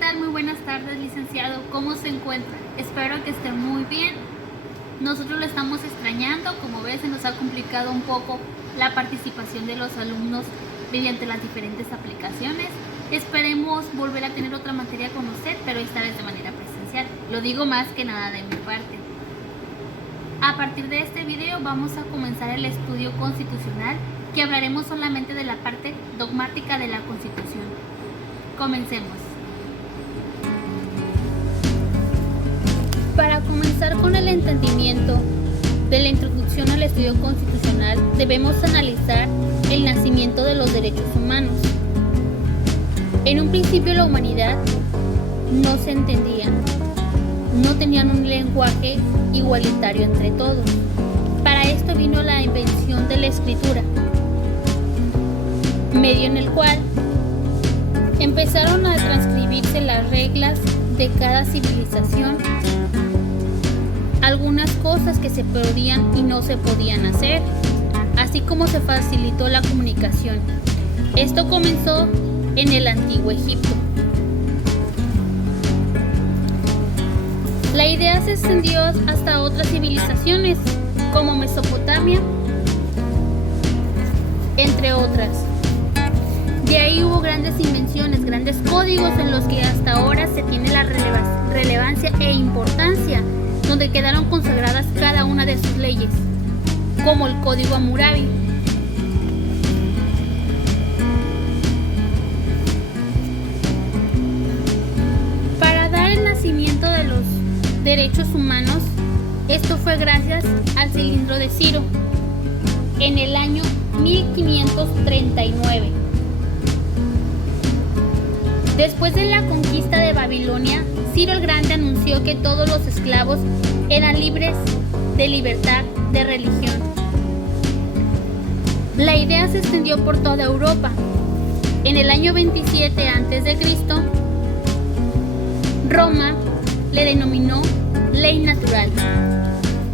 tal? Muy buenas tardes, licenciado. ¿Cómo se encuentra? Espero que esté muy bien. Nosotros lo estamos extrañando. Como ves, se nos ha complicado un poco la participación de los alumnos mediante las diferentes aplicaciones. Esperemos volver a tener otra materia con usted, pero esta vez de manera presencial. Lo digo más que nada de mi parte. A partir de este video vamos a comenzar el estudio constitucional, que hablaremos solamente de la parte dogmática de la Constitución. Comencemos. Para comenzar con el entendimiento de la introducción al estudio constitucional, debemos analizar el nacimiento de los derechos humanos. En un principio la humanidad no se entendía, no tenían un lenguaje igualitario entre todos. Para esto vino la invención de la escritura, medio en el cual empezaron a transcribirse las reglas de cada civilización, algunas cosas que se podían y no se podían hacer, así como se facilitó la comunicación. Esto comenzó en el antiguo Egipto. La idea se extendió hasta otras civilizaciones, como Mesopotamia, entre otras. De ahí hubo grandes invenciones, grandes códigos en los que hasta ahora se tiene la relevancia e importancia, donde quedaron consagradas cada una de sus leyes, como el Código Hammurabi. Para dar el nacimiento de los derechos humanos, esto fue gracias al Cilindro de Ciro, en el año 1539. Después de la conquista de Babilonia, Ciro el Grande anunció que todos los esclavos eran libres de libertad de religión. La idea se extendió por toda Europa. En el año 27 a.C., Roma le denominó ley natural,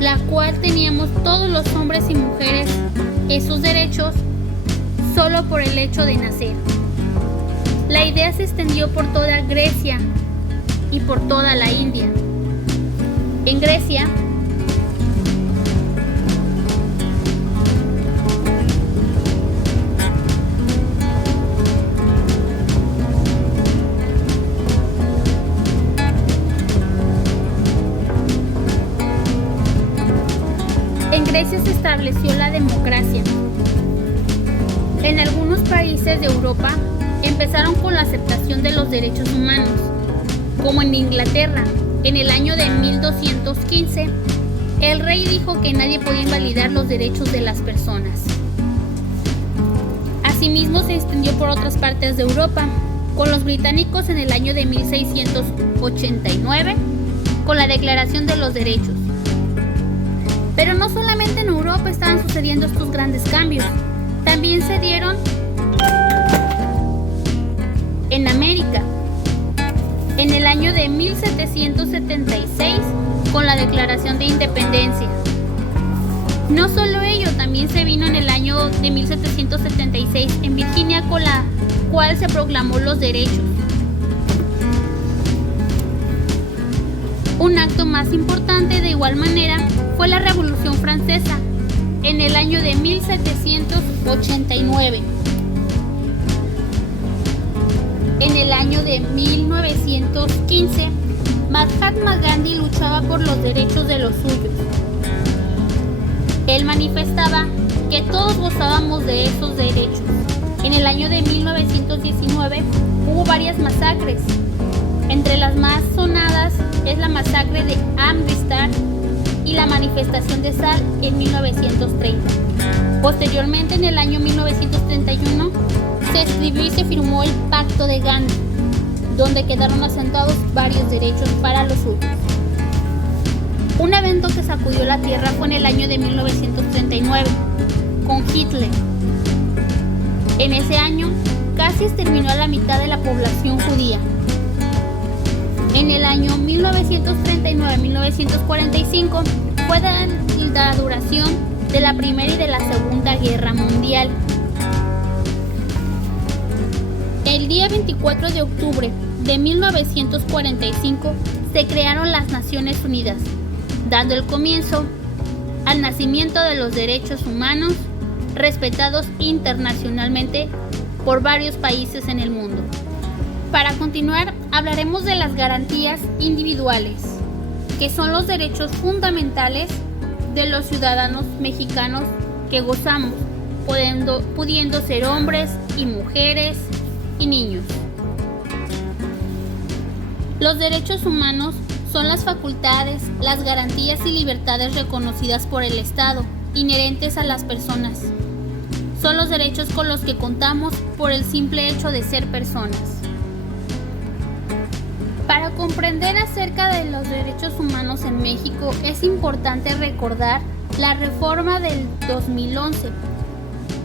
la cual teníamos todos los hombres y mujeres esos derechos solo por el hecho de nacer. La idea se extendió por toda Grecia y por toda la India. En Grecia, se estableció la democracia. En algunos países de Europa empezaron con la aceptación de los derechos humanos, como en Inglaterra. En el año de 1215, el rey dijo que nadie podía invalidar los derechos de las personas. Asimismo, se extendió por otras partes de Europa, con los británicos en el año de 1689, con la Declaración de los Derechos. Pero no solamente en Europa estaban sucediendo estos grandes cambios, también se dieron en América, en el año de 1776, con la Declaración de Independencia. No solo ello, también se vino en el año de 1776 en Virginia, con la cual se proclamó los derechos. Un acto más importante, de igual manera, fue la Revolución Francesa, en el año de 1789. En el año de 1915, Mahatma Gandhi luchaba por los derechos de los suyos. Él manifestaba que todos gozábamos de esos derechos. En el año de 1919 hubo varias masacres. Entre las más sonadas es la masacre de Amritsar y la manifestación de Sal en 1930. Posteriormente, en el año 1931, se escribió y se firmó el Pacto de Gandhi, donde quedaron asentados varios derechos para los suyos. Un evento que sacudió la tierra fue en el año de 1939, con Hitler. En ese año, casi exterminó a la mitad de la población judía. En el año 1939-1945 fue la duración de la Primera y de la Segunda Guerra Mundial. El día 24 de octubre de 1945 se crearon las Naciones Unidas, dando el comienzo al nacimiento de los derechos humanos respetados internacionalmente por varios países en el mundo. Para continuar, hablaremos de las garantías individuales, que son los derechos fundamentales de los ciudadanos mexicanos que gozamos, pudiendo ser hombres y mujeres y niños. Los derechos humanos son las facultades, las garantías y libertades reconocidas por el Estado, inherentes a las personas. Son los derechos con los que contamos por el simple hecho de ser personas. Para comprender acerca de los derechos humanos en México, es importante recordar la reforma del 2011.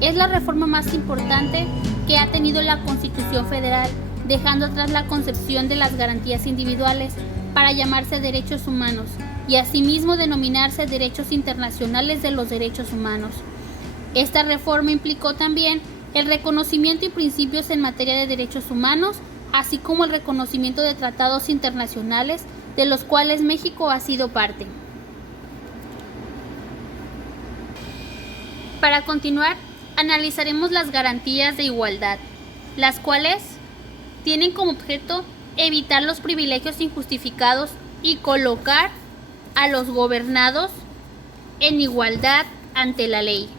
Es la reforma más importante que ha tenido la Constitución Federal, dejando atrás la concepción de las garantías individuales para llamarse derechos humanos y asimismo denominarse derechos internacionales de los derechos humanos. Esta reforma implicó también el reconocimiento y principios en materia de derechos humanos, así como el reconocimiento de tratados internacionales de los cuales México ha sido parte. Para continuar, analizaremos las garantías de igualdad, las cuales tienen como objeto evitar los privilegios injustificados y colocar a los gobernados en igualdad ante la ley,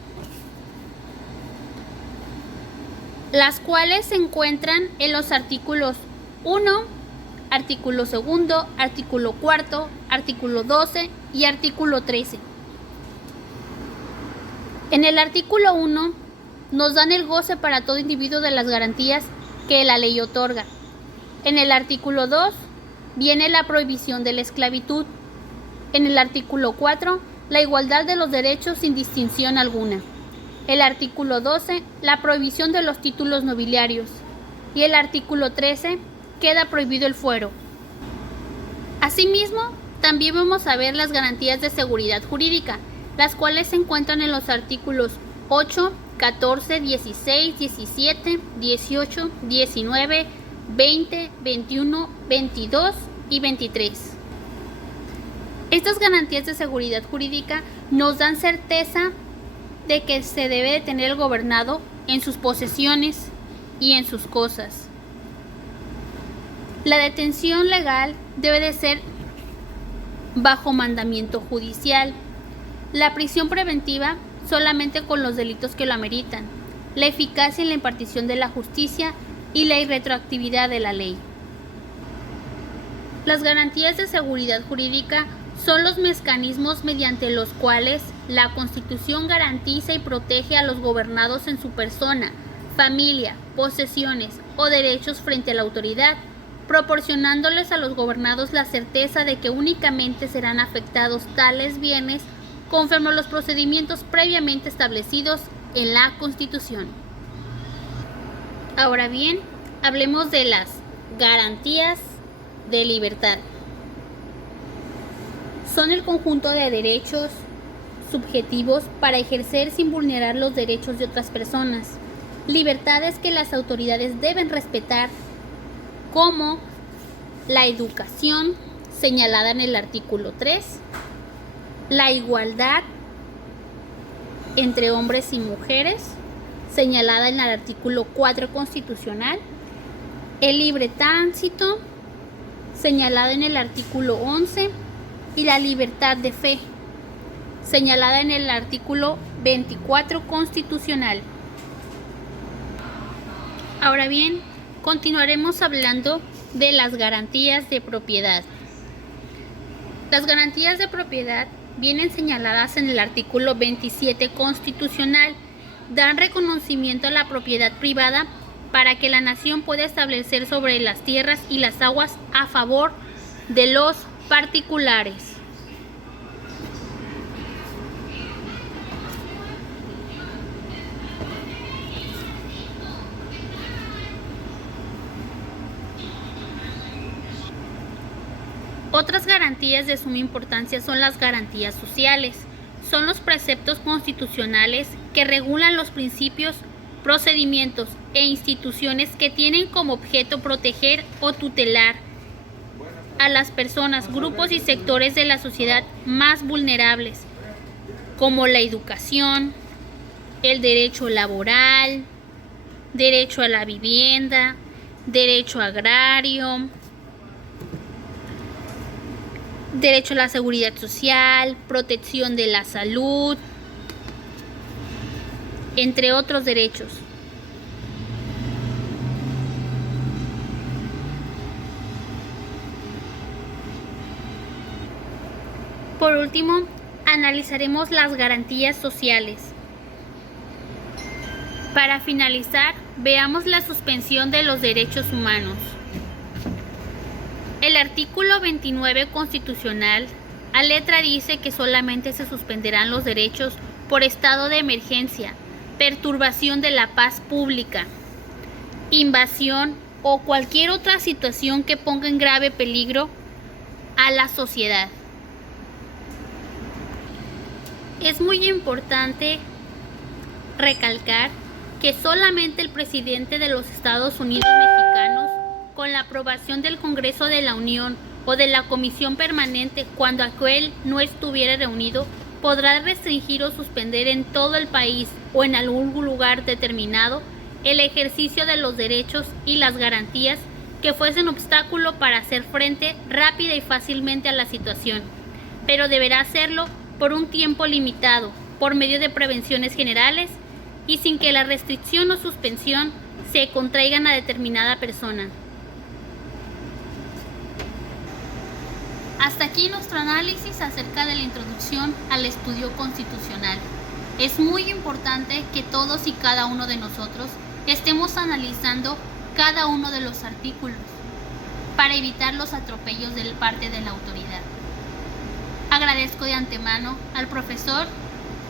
las cuales se encuentran en los artículos 1, artículo 2, artículo 4, artículo 12 y artículo 13. En el artículo 1 nos dan el goce para todo individuo de las garantías que la ley otorga. En el artículo 2 viene la prohibición de la esclavitud. En el artículo 4, la igualdad de los derechos sin distinción alguna. El artículo 12, la prohibición de los títulos nobiliarios. Y el artículo 13, queda prohibido el fuero. Asimismo, también vamos a ver las garantías de seguridad jurídica, las cuales se encuentran en los artículos 8, 14, 16, 17, 18, 19, 20, 21, 22 y 23. Estas garantías de seguridad jurídica nos dan certeza de que se debe de tener el gobernado en sus posesiones y en sus cosas. La detención legal debe de ser bajo mandamiento judicial. La prisión preventiva solamente con los delitos que lo ameritan, la eficacia en la impartición de la justicia y la irretroactividad de la ley. Las garantías de seguridad jurídica son los mecanismos mediante los cuales la Constitución garantiza y protege a los gobernados en su persona, familia, posesiones o derechos frente a la autoridad, proporcionándoles a los gobernados la certeza de que únicamente serán afectados tales bienes conforme a los procedimientos previamente establecidos en la Constitución. Ahora bien, hablemos de las garantías de libertad. Son el conjunto de derechos subjetivos para ejercer sin vulnerar los derechos de otras personas, libertades que las autoridades deben respetar, como la educación, señalada en el artículo 3, la igualdad entre hombres y mujeres, señalada en el artículo 4 constitucional, el libre tránsito, señalada en el artículo 11, y la libertad de fe, señalada en el artículo 24 constitucional. Ahora bien, continuaremos hablando de las garantías de propiedad. Las garantías de propiedad vienen señaladas en el artículo 27 constitucional. Dan reconocimiento a la propiedad privada para que la nación pueda establecer sobre las tierras y las aguas a favor de los particulares. Otras garantías de suma importancia son las garantías sociales. Son los preceptos constitucionales que regulan los principios, procedimientos e instituciones que tienen como objeto proteger o tutelar a las personas, grupos y sectores de la sociedad más vulnerables, como la educación, el derecho laboral, derecho a la vivienda, derecho agrario, derecho a la seguridad social, protección de la salud, entre otros derechos. Por último, analizaremos las garantías sociales. Para finalizar, veamos la suspensión de los derechos humanos. El artículo 29 constitucional a letra dice que solamente se suspenderán los derechos por estado de emergencia, perturbación de la paz pública, invasión o cualquier otra situación que ponga en grave peligro a la sociedad. Es muy importante recalcar que solamente el presidente de los Estados Unidos mexicanos, con la aprobación del Congreso de la Unión o de la Comisión Permanente cuando aquel no estuviera reunido, podrá restringir o suspender en todo el país o en algún lugar determinado el ejercicio de los derechos y las garantías que fuesen obstáculo para hacer frente rápida y fácilmente a la situación, pero deberá hacerlo por un tiempo limitado, por medio de prevenciones generales y sin que la restricción o suspensión se contraigan a determinada persona. Hasta aquí nuestro análisis acerca de la introducción al estudio constitucional. Es muy importante que todos y cada uno de nosotros estemos analizando cada uno de los artículos para evitar los atropellos de parte de la autoridad. Agradezco de antemano al profesor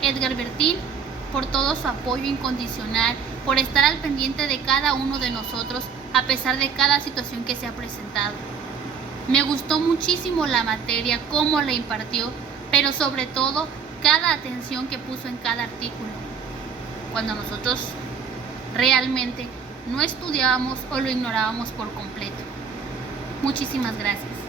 Edgar Bertín por todo su apoyo incondicional, por estar al pendiente de cada uno de nosotros a pesar de cada situación que se ha presentado. Me gustó muchísimo la materia, cómo la impartió, pero sobre todo cada atención que puso en cada artículo, cuando nosotros realmente no estudiábamos o lo ignorábamos por completo. Muchísimas gracias.